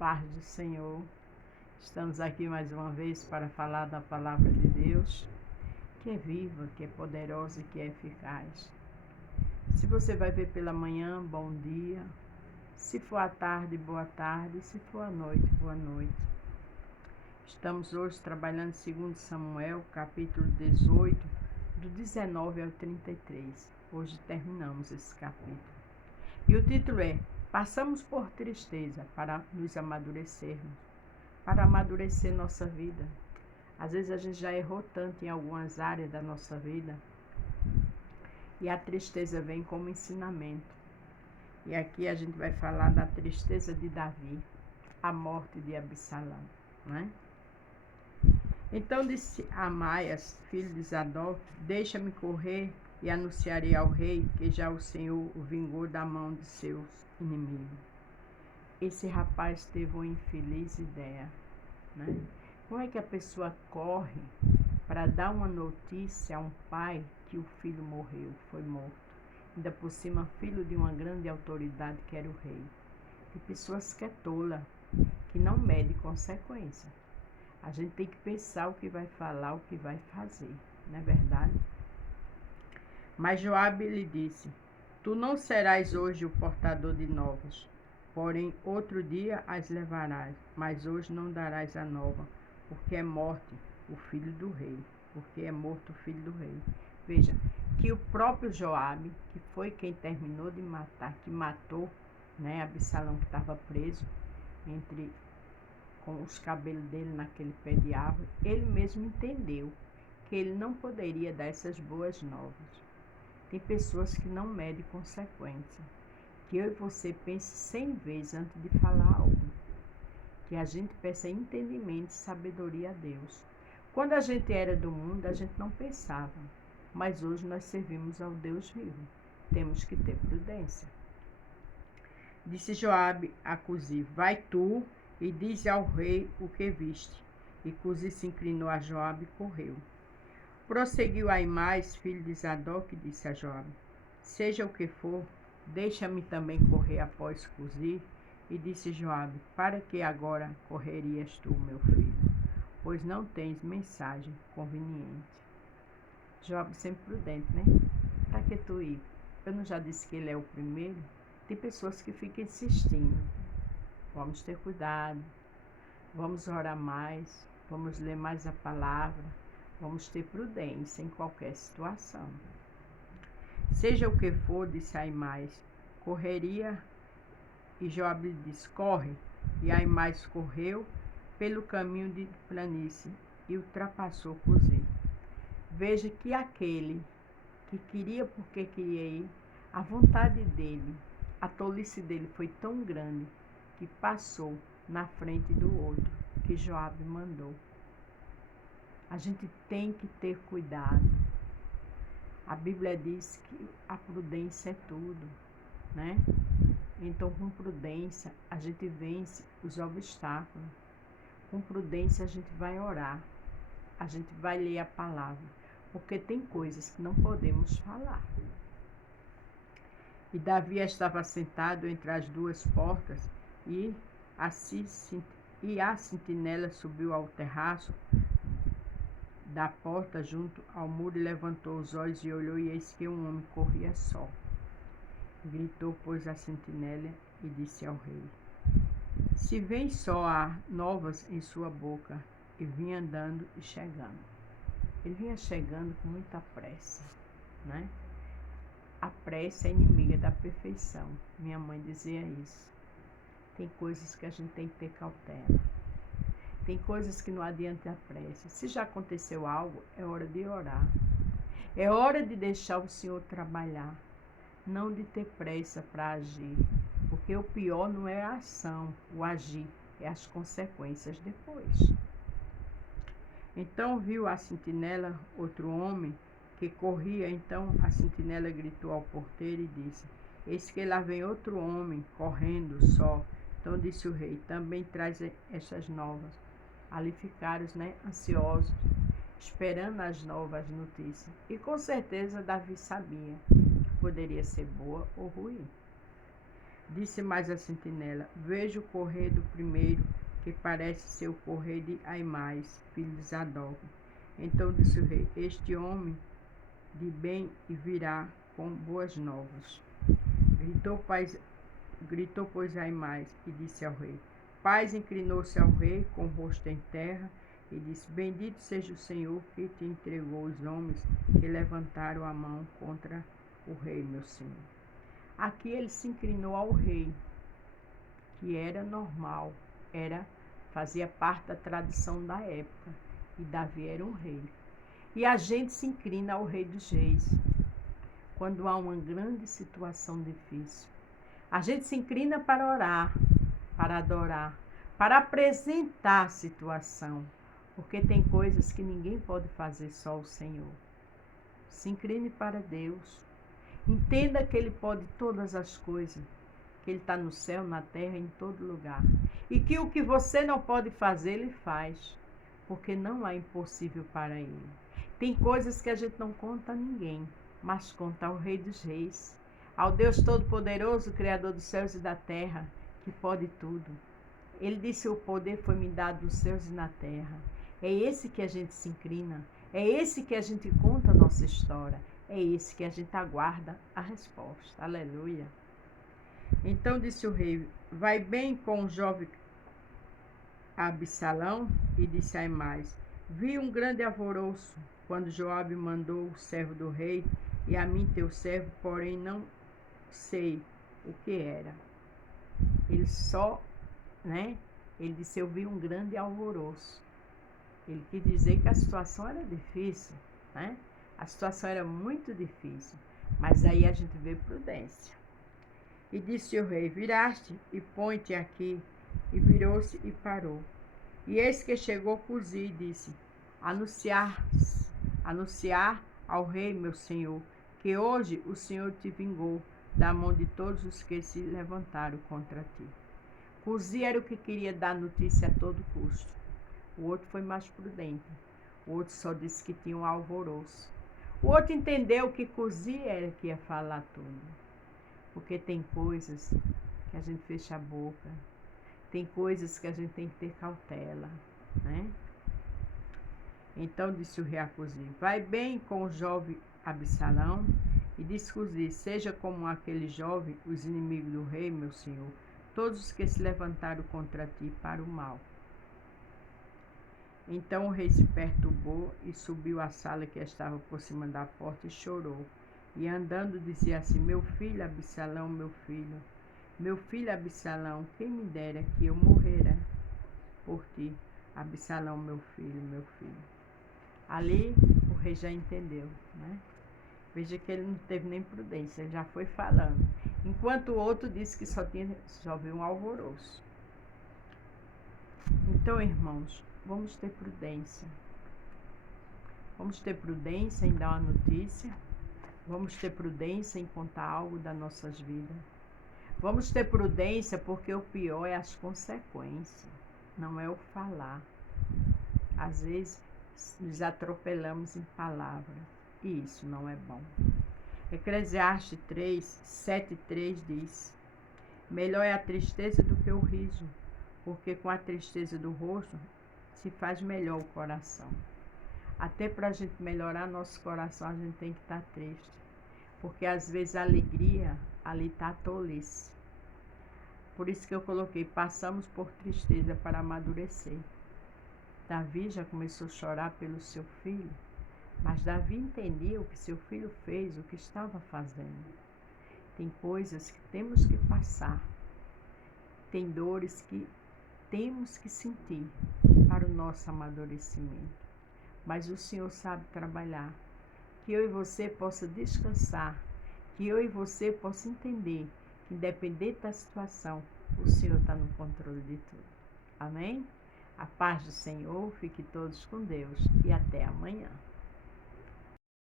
paz do Senhor. Estamos aqui mais uma vez para falar da palavra de Deus, que é viva, que é poderosa e que é eficaz. Se você vai ver pela manhã, bom dia. Se for à tarde, boa tarde. Se for à noite, boa noite. Estamos hoje trabalhando 2 Samuel, capítulo 18, do 19 ao 33. Hoje terminamos esse capítulo. E o título é: Passamos por tristeza para nos amadurecermos, para amadurecer nossa vida. Às vezes a gente já errou tanto em algumas áreas da nossa vida e a tristeza vem como ensinamento. E aqui a gente vai falar da tristeza de Davi, a morte de Absalão, né? Então disse Amaias, filho de Zadok: Deixa-me correr e anunciarei ao rei que já o Senhor o vingou da mão de seus inimigos. Esse rapaz teve uma infeliz ideia, né? Como é que a pessoa corre para dar uma notícia a um pai que o filho morreu, foi morto? Ainda por cima, filho de uma grande autoridade que era o rei. Tem pessoas que é tola, que não mede consequência. A gente tem que pensar o que vai falar, o que vai fazer, não é verdade? Mas Joabe lhe disse: Tu não serás hoje o portador de novas, porém outro dia as levarás, mas hoje não darás a nova, porque é morte o filho do rei, porque é morto o filho do rei. Veja, que o próprio Joabe, que foi quem terminou de matar, que matou, né, Absalão, que estava preso com os cabelos dele naquele pé de árvore, ele mesmo entendeu que ele não poderia dar essas boas novas. Tem pessoas que não medem consequência. Que eu e você pense 100 vezes antes de falar algo. Que a gente peça entendimento e sabedoria a Deus. Quando a gente era do mundo, a gente não pensava. Mas hoje nós servimos ao Deus vivo. Temos que ter prudência. Disse Joabe a Cusi: Vai tu e dize ao rei o que viste. E Cusi se inclinou a Joabe e correu. Prosseguiu Aimais, filho de Zadok, e disse a Joabe: Seja o que for, deixa-me também correr após Cusi. E disse Joabe: Para que agora correrias tu, meu filho? Pois não tens mensagem conveniente. Joabe sempre prudente, né? Para que tu ir? Eu não já disse que ele é o primeiro? Tem pessoas que ficam insistindo. Vamos ter cuidado, vamos orar mais, vamos ler mais a palavra, vamos ter prudência em qualquer situação. Seja o que for, disse Aimais, correria, e Joabe lhe disse: Corre. E Aimais correu pelo caminho de planície e ultrapassou Cusi. Veja que aquele que queria porque queria ir, a vontade dele, a tolice dele foi tão grande que passou na frente do outro que Joabe mandou. A gente tem que ter cuidado. A Bíblia diz que a prudência é tudo, né? Então, com prudência, a gente vence os obstáculos. Com prudência, a gente vai orar. A gente vai ler a palavra. Porque tem coisas que não podemos falar. E Davi estava sentado entre as duas portas e a sentinela subiu ao terraço da porta junto ao muro e levantou os olhos e olhou, e eis que um homem corria só. Gritou, pois, a sentinela e disse ao rei: Se vem só há novas em sua boca. E vinha andando e chegando. Ele vinha chegando com muita pressa, né? A pressa é inimiga da perfeição. Minha mãe dizia isso. Tem coisas que a gente tem que ter cautela. Tem coisas que não adianta a pressa. Se já aconteceu algo, é hora de orar. É hora de deixar o Senhor trabalhar. Não de ter pressa para agir. Porque o pior não é a ação, o agir. É as consequências depois. Então viu a sentinela outro homem que corria. Então a sentinela gritou ao porteiro e disse: Eis que lá vem outro homem correndo só. Então disse o rei: Também traz estas novas. Ali ficaram, né, ansiosos, esperando as novas notícias. E com certeza Davi sabia que poderia ser boa ou ruim. Disse mais a sentinela: vejo o correr do primeiro, que parece ser o correr de Aimais, filho de Zadok. Então disse o rei: este homem de bem e virá com boas novas. Gritou, pois, Aimais e disse ao rei: paz. Inclinou-se ao rei com o rosto em terra e disse: bendito seja o Senhor que te entregou os homens que levantaram a mão contra o rei, meu senhor. Aqui ele se inclinou ao rei, que era normal, fazia parte da tradição da época, e Davi era um rei. E a gente se inclina ao Rei dos Reis quando há uma grande situação difícil. A gente se inclina para orar, para adorar, para apresentar a situação, porque tem coisas que ninguém pode fazer, só o Senhor. Se incline para Deus. Entenda que Ele pode todas as coisas, que Ele está no céu, na terra, em todo lugar. E que o que você não pode fazer, Ele faz, porque não há impossível para Ele. Tem coisas que a gente não conta a ninguém, mas conta ao Rei dos Reis, ao Deus Todo-Poderoso, Criador dos céus e da terra, que pode tudo. Ele disse: o poder foi me dado nos céus e na terra. É esse que a gente se inclina, é esse que a gente conta a nossa história, é esse que a gente aguarda a resposta. Aleluia. Então disse o rei: vai bem com o jovem Absalão? E disse Aimais: vi um grande alvoroço quando Joabe mandou o servo do rei, e a mim teu servo, porém não sei o que era. Ele só, ele disse: eu vi um grande alvoroço. Ele quis dizer que a situação era difícil, A situação era muito difícil, mas aí a gente vê prudência. E disse o rei: viraste e põe-te aqui. E virou-se e parou. E eis que chegou Cusi e disse: anunciar ao rei, meu senhor, que hoje o Senhor te vingou da mão de todos os que se levantaram contra ti. Cusi era o que queria dar notícia a todo custo. O outro foi mais prudente. O outro só disse que tinha um alvoroço. O outro entendeu que Cusi era que ia falar tudo. Porque tem coisas que a gente fecha a boca. Tem coisas que a gente tem que ter cautela, Então disse o rei a Cusi: vai bem com o jovem Absalão. E disse Cusi: seja como aquele jovem, os inimigos do rei, meu senhor, todos os que se levantaram contra ti para o mal. Então o rei se perturbou e subiu à sala que estava por cima da porta e chorou. E andando dizia assim: meu filho Absalão, meu filho Absalão, quem me dera que eu morrera por ti, Absalão, meu filho. Ali o rei já entendeu, Veja que ele não teve nem prudência, ele já foi falando. Enquanto o outro disse que só viu um alvoroço. Então, irmãos, vamos ter prudência. Vamos ter prudência em dar uma notícia. Vamos ter prudência em contar algo das nossas vidas. Vamos ter prudência, porque o pior é as consequências, não é o falar. Às vezes nos atropelamos em palavras, e isso não é bom. Eclesiastes 7:3 diz: melhor é a tristeza do que o riso, porque com a tristeza do rosto se faz melhor o coração. Até para a gente melhorar nosso coração, a gente tem que estar triste, porque às vezes a alegria ali está a tolice. Por isso que eu coloquei: passamos por tristeza para amadurecer. Davi já começou a chorar pelo seu filho, mas Davi entendia o que seu filho fez, o que estava fazendo. Tem coisas que temos que passar, tem dores que temos que sentir para o nosso amadurecimento. Mas o Senhor sabe trabalhar, que eu e você possa descansar, que eu e você possa entender que, independente da situação, o Senhor está no controle de tudo. Amém? A paz do Senhor, fique todos com Deus e até amanhã.